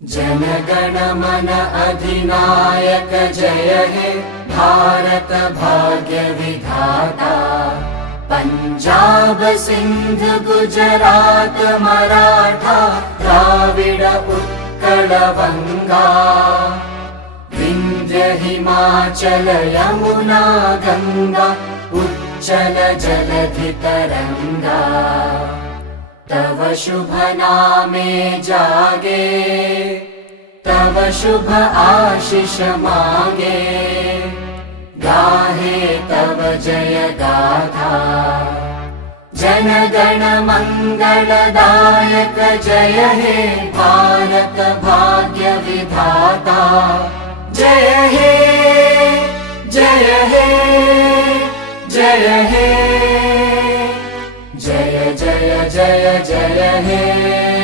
जन गण मन अधिनायक जय हे भारत भाग्य विधाता। पंजाब सिंध गुजरात मराठा द्राविड उत्कल बंगा। विंध्य हिमाचल यमुना गंगा उच्चल जलधि तरंगा। तव शुभ नामे जागे तव शुभ आशीष मांगे। गाहे तव जय गाथा जन गण मंगलदायक जय हे भारत भाग्य विधाता। जय हे जय हे जय हे जय जय जय जय हे।